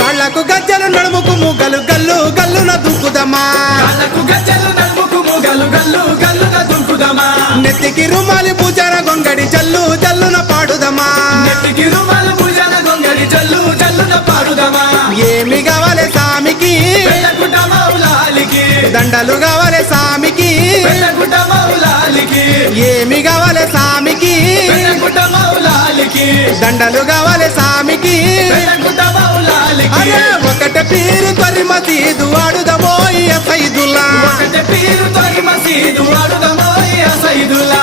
కాళ్ళకు గజ్జలు నడుముకు ముగలు గల్లు గల్లున దుక్కుదమా కాళ్ళకు గజ్జలు నడుముకు మూగలు గల్లు గల్లున దుంకుదమా నెత్తికి రుమాలి పూజార గొంగడి జల్లు జల్లున పాడుదమా నెత్తికి రుమాలు పూజన గొంగడి జల్లు జల్లున పాడుదమా ఏమి కావాలి సామికి పెళ్ళగుట మౌలాలికి దండలు కావాలి సామికి పెళ్ళగుట మౌలాలికి ఏమి కావాలి సామికి పెళ్ళగుట మౌలాలికి దండలు కావాలి సామికి పెళ్ళగుట మౌలాలికి అరే ఒకటి పీరు తొరి మసీదు వాడుదమో సైదుల్లా ఒకటి పీరు తొలి మసీదు వాడుదమో సైదులా